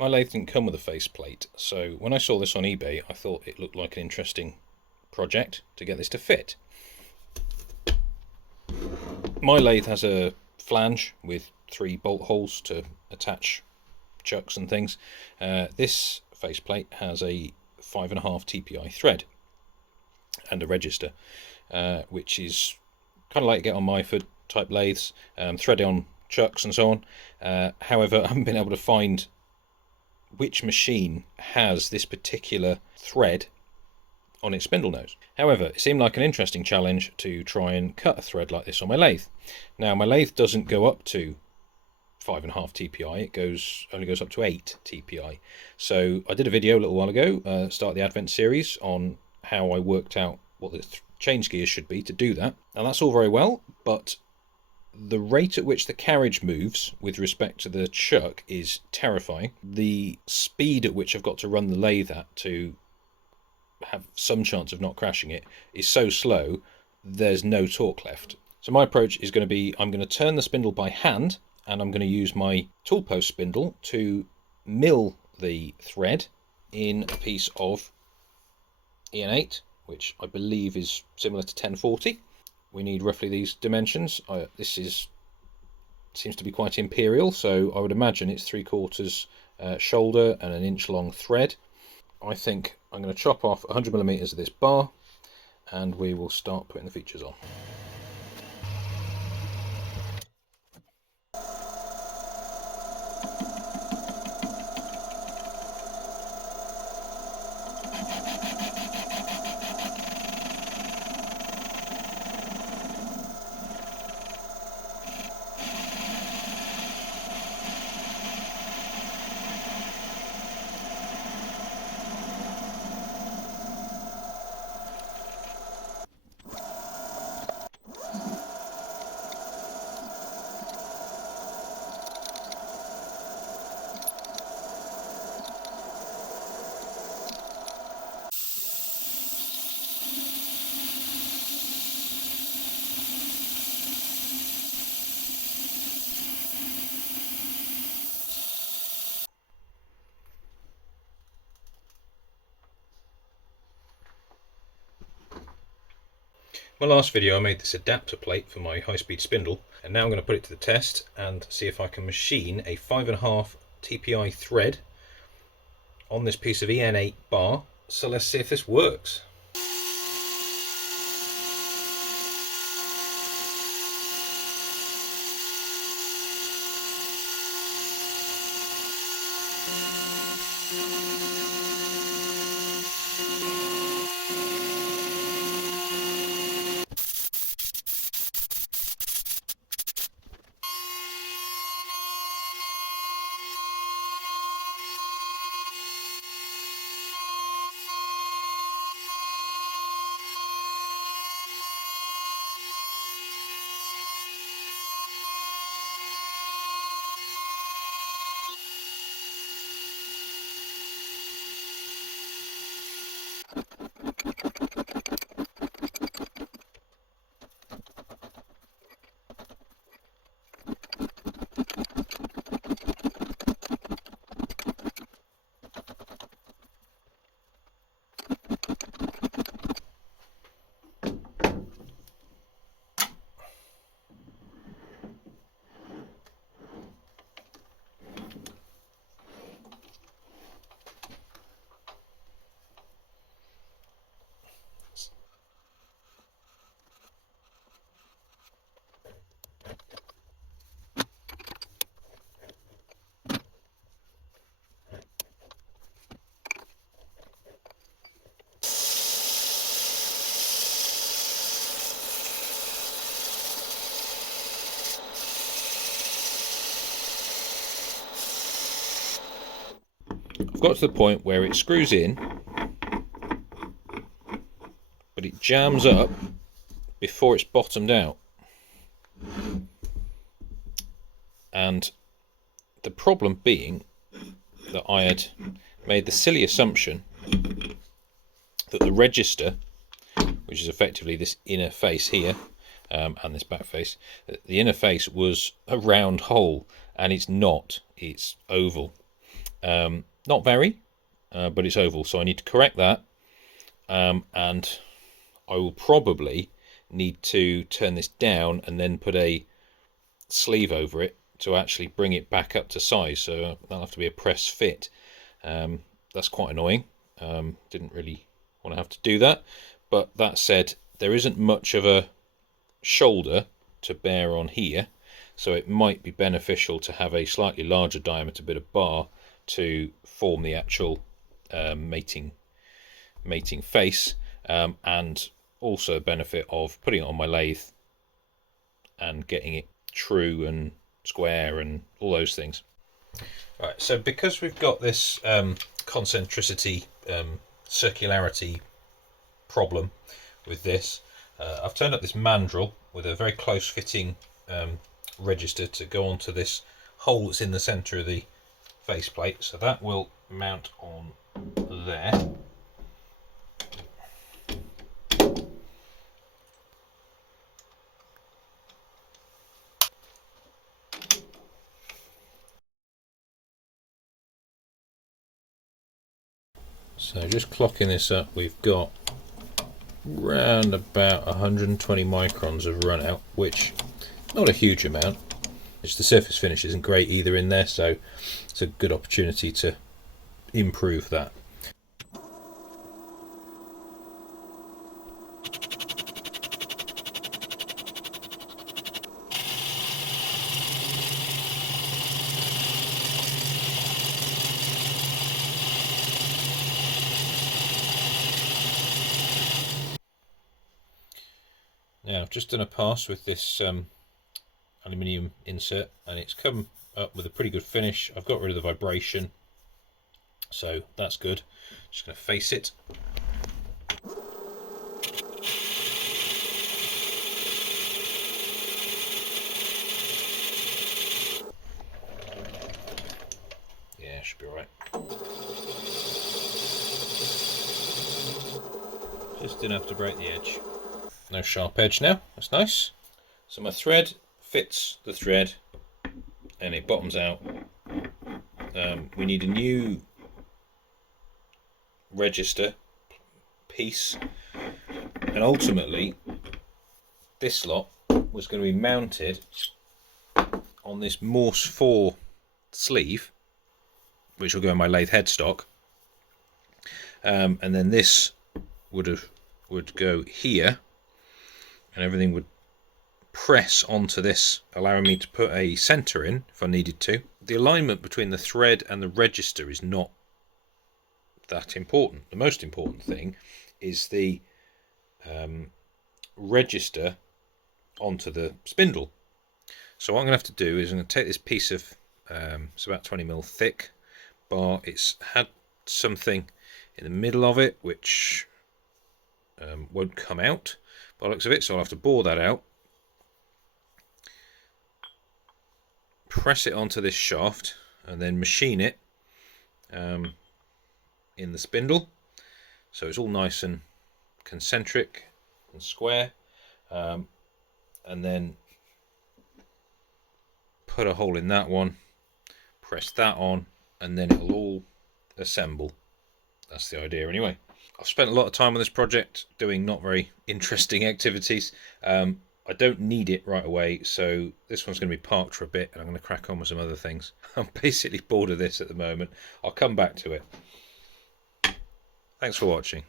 My lathe didn't come with a faceplate, so when I saw this on eBay, I thought it looked like an interesting project to get this to fit. My lathe has a flange with 3 bolt holes to attach chucks and things. This faceplate has a 5.5 TPI thread and a register, which is kind of like get on Myford type lathes, thread on chucks and so on. However, I haven't been able to find which machine has this particular thread on its spindle nose. However, it seemed like an interesting challenge to try and cut a thread like this on my lathe. Now, my lathe doesn't go up to 5.5 TPI, it only goes up to 8 TPI. So I did a video a little while ago, start the Advent series, on how I worked out what the change gears should be to do that. And that's all very well, but the rate at which the carriage moves with respect to the chuck is terrifying. The speed at which I've got to run the lathe at to have some chance of not crashing it is so slow, there's no torque left. So my approach is going to be, I'm going to turn the spindle by hand, and I'm going to use my toolpost spindle to mill the thread in a piece of EN8, which I believe is similar to 1040. We need roughly these dimensions. This seems to be quite imperial, so I would imagine it's 3/4 shoulder and an inch long thread. I think I'm going to chop off 100mm of this bar, and we will start putting the features on. My last video I made this adapter plate for my high-speed spindle, and now I'm going to put it to the test and see if I can machine a 5.5 TPI thread on this piece of EN8 bar. So let's see if this works. I've got to the point where it screws in, but it jams up before it's bottomed out. And the problem being that I had made the silly assumption that the register, which is effectively this inner face here, and this back face, the inner face was a round hole, and it's not, it's oval. Not very, but it's oval, so I need to correct that, and I will probably need to turn this down and then put a sleeve over it to actually bring it back up to size, so that'll have to be a press fit. That's quite annoying. Didn't really want to have to do that, but that said, there isn't much of a shoulder to bear on here, so it might be beneficial to have a slightly larger diameter bit of bar to form the actual mating face, and also a benefit of putting it on my lathe and getting it true and square and all those things. Right, so because we've got this concentricity, circularity problem with this, I've turned up this mandrel with a very close fitting register to go onto this hole that's in the centre of the faceplate, so that will mount on there. So just clocking this up, we've got round about 120 microns of run out, which not a huge amount. Just the surface finish isn't great either in there, so it's a good opportunity to improve that. Now I've just done a pass with this aluminium insert, and it's come up with a pretty good finish. I've got rid of the vibration, so that's good. Just going to face it. Yeah, should be alright. Just enough to break the edge. No sharp edge now, that's nice. So my thread fits the thread and it bottoms out. We need a new register piece, and ultimately this lot was going to be mounted on this Morse 4 sleeve, which will go in my lathe headstock, and then this would go here, and everything would press onto this, allowing me to put a center in if I needed to. The alignment between the thread and the register is not that important. The most important thing is the register onto the spindle. So what I'm going to have to do is I'm going to take this piece of it's about 20mm thick bar. It's had something in the middle of it which won't come out by the looks of it, so I'll have to bore that out, press it onto this shaft, and then machine it in the spindle, so it's all nice and concentric and square, and then put a hole in that one, press that on, and then it'll all assemble. That's the idea anyway. I've spent a lot of time on this project doing not very interesting activities. I don't need it right away, so this one's going to be parked for a bit and I'm going to crack on with some other things. I'm basically bored of this at the moment. I'll come back to it. Thanks for watching.